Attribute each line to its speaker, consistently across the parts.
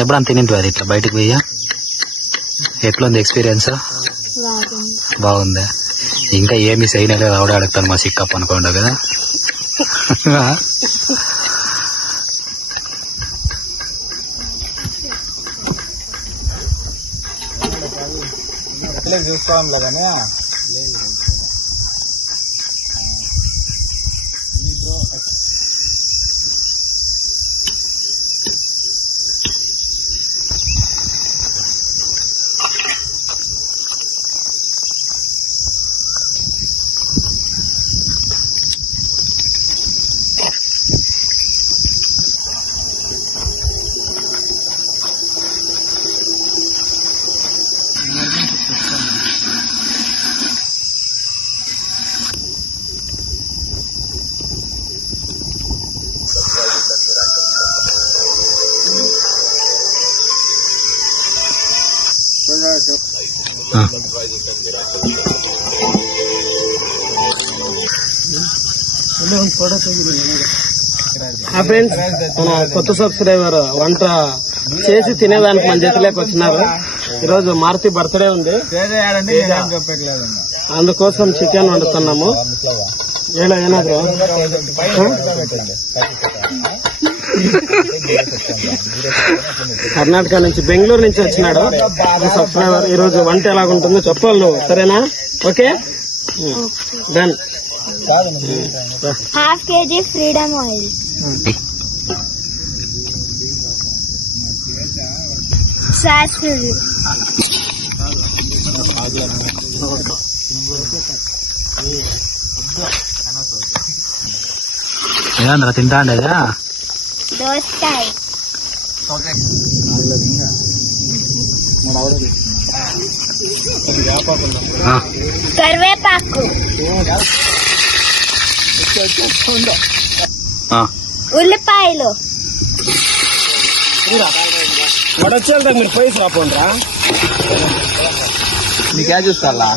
Speaker 1: ఎప్పుడన్నా తినింటి అది ఇట్లా బయటకు పోయా? ఎట్లుంది ఎక్స్పీరియన్స్ బాగుందా? ఇంకా ఏమి చేయలేదు రావడం అడుగుతాను మా సిక్కప్ అనుకోండి కదా?
Speaker 2: చూసుకోవాలి కానీ.
Speaker 3: ఫ్రెండ్స్ మన కొత్త సబ్స్క్రైబర్ వంట చేసి తినేదానికి మన చేతిలోకి వచ్చినారు. ఈరోజు మారుతి బర్త్డే ఉంది. అందుకోసం చికెన్ వండుతున్నాము. ఏలా ఏనాದ್ರು కర్ణాటక నుంచి బెంగళూరు నుంచి వచ్చినాడు. సబ్స్క్రైబర్ ఈ రోజు వంట ఎలాగుంటుందో చెప్పాలి నువ్వు సరేనా? Okay? Done
Speaker 4: half KG freedom oil. సాసులు
Speaker 1: ఏదంద్ర తింటా
Speaker 4: దోసకాయ. కరివేపాకు.
Speaker 1: ఆ.
Speaker 4: ఉల్లిపాయలు.
Speaker 3: వడచ్చల్దా మీరు పైసలు రాపోండ్రా
Speaker 5: నీకే చూసుకోవాలా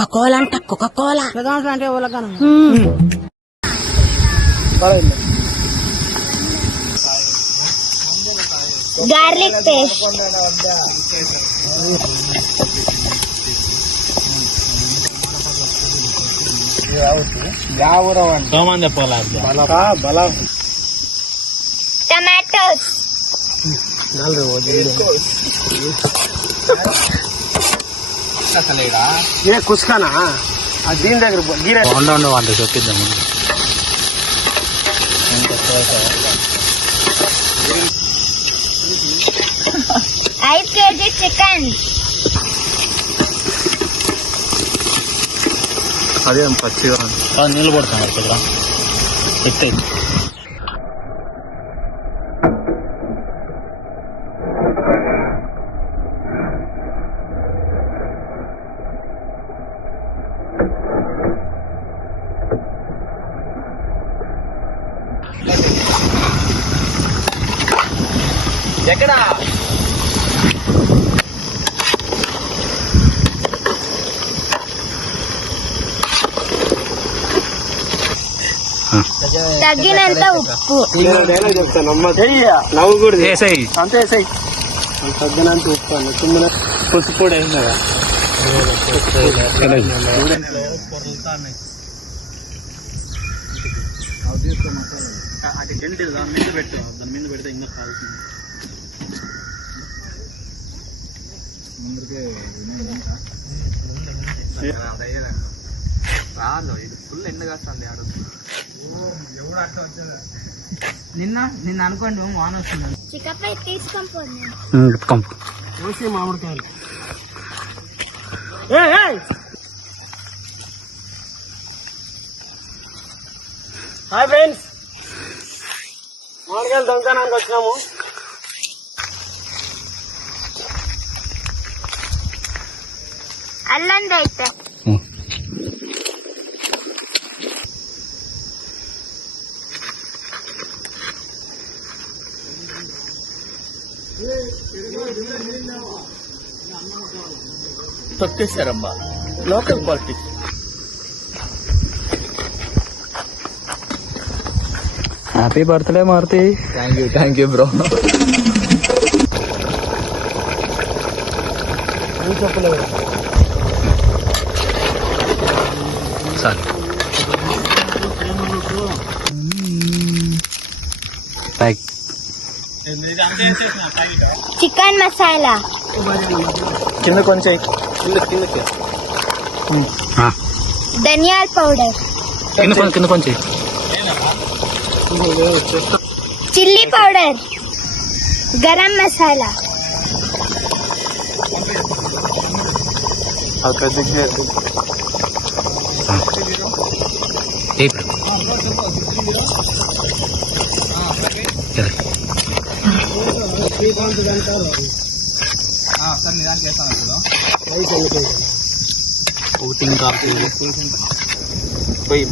Speaker 4: కోకో కోలా గార్లిక్ పేస్ట్
Speaker 1: సోమన్ చెప్పాలా
Speaker 3: బలా
Speaker 4: టమాటోస్
Speaker 5: అసలు ఈడ
Speaker 3: ఏ కుస్కానా ఆ దీని దగ్గర పో- గీరే
Speaker 1: ఉండ ఉండ వంట చెప్పిద్దాము
Speaker 4: ఐదు కేజీ చికెన్
Speaker 1: అదేం పచ్చిగా నీళ్ళు పడుతున్నారు ఇక్కడ ఎత్తే
Speaker 5: ఎక్కడ?
Speaker 4: తగినంత ఉప్పు.
Speaker 3: నవ్వకూడదు. అంతే వేసాయి తగ్గినంత ఉప్పు అన్న. తుమ్మిన పసుపు కూడా వేసిన కదా
Speaker 1: అది గంటి దాని మీద పెట్టు. దాని మీద పెడితే ఇంకా కాలుతుంది
Speaker 5: రాదు ఇది ఫుల్ ఎండ కాస్తుంది ఆడ. నిన్న నిన్న అనుకోండి వాన వస్తుంది.
Speaker 4: చికెన్ తీసుకొని పోను
Speaker 1: కంపు
Speaker 3: కోసి మామిడికాయలు. Hi friends. మామిడికాయలు దొంగతనానికి వచ్చినాము.
Speaker 4: అల్లంది అయితే
Speaker 5: తొక్కేశారమ్మా local politics
Speaker 1: happy birthday Maruti
Speaker 5: thank you thank you bro
Speaker 1: చాలు.
Speaker 4: చికెన్ మసాలా
Speaker 5: కింద కొంచెం కింద కిందకి.
Speaker 4: ధనియాల పౌడర్.
Speaker 1: కింద కొంచెం కింద కొంచెం
Speaker 4: చిల్లీ పౌడర్. గరం మసాలా.
Speaker 5: చేస్తాను ఇప్పుడు
Speaker 1: ఒకటి ఇంకా
Speaker 5: పోయి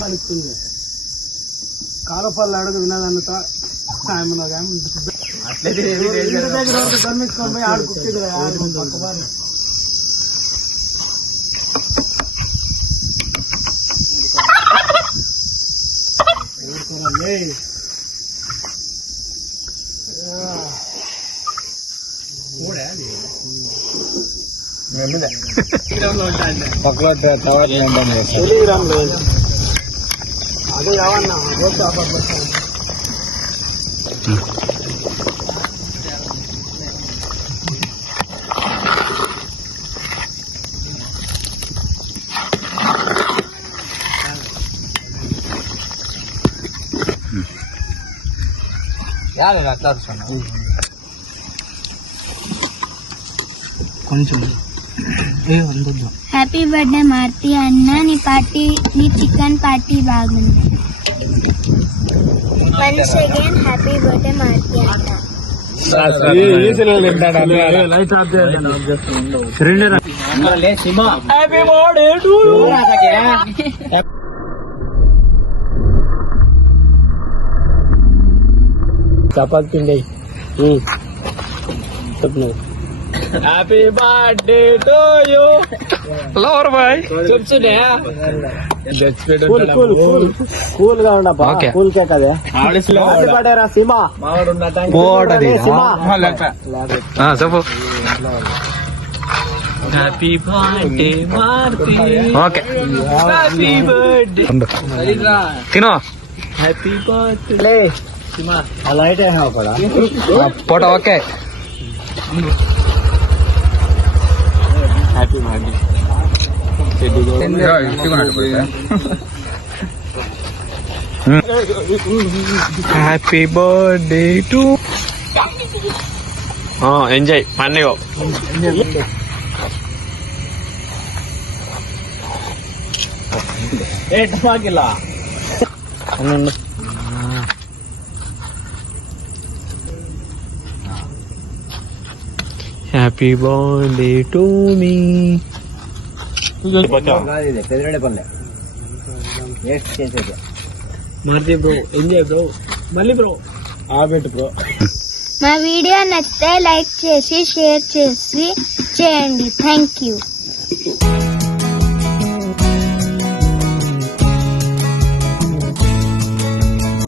Speaker 3: పలుకుతుంది అడుగు వినదన్నుతా ఆయమలో
Speaker 2: ಕನ್ವಿನ್ಸ್ಕೊಂಡು
Speaker 3: ಬೈ ಆಡು ಕೊಟ್ಟಿದ್ರೆ ಆಡು ಪಕ್ಕಬಾರ ಟೆಲಿಗ್ರಾಮ್ ಅದು
Speaker 5: ಯಾವನ್ನ అట్లా అరుస్తున్నా
Speaker 3: కొంచెం ఏ వందొద్దు
Speaker 4: హ్యాపీ బర్త్డే మార్తి అన్న నీ పార్టీ నీ చికెన్ పార్టీ బాగుంది once again happy birthday Maruti అన్న
Speaker 3: లైట్ ఆఫ్ చపాతి పిండి చెప్పు happy birthday to you
Speaker 1: lover boy
Speaker 3: చెప్తున్నా కూల్ కూల్ కూల్ కూల్ గా ఉండబ్బా
Speaker 1: Okay.
Speaker 3: కూల్ కేక్ అదే హ్యాపీ బర్త్డే రా సీమా
Speaker 1: పోటది
Speaker 3: సీమా
Speaker 1: చెప్పు
Speaker 5: happy birthday Maruti
Speaker 1: okay
Speaker 5: happy birthday
Speaker 1: తినో
Speaker 5: happy birthday
Speaker 3: light అయినా కూడా
Speaker 1: పోట okay
Speaker 5: happy birthday
Speaker 1: happy birthday to enjoy పండుగ
Speaker 3: ఏ టమాకిలా
Speaker 1: happy birthday to me
Speaker 3: Marthi bro enjoy bro. మళ్ళీ bro. ఆబెట్ బ్రో.
Speaker 4: మా వీడియో నచ్చితే లైక్ చేసి షేర్ చేసి చేయండి. Thank you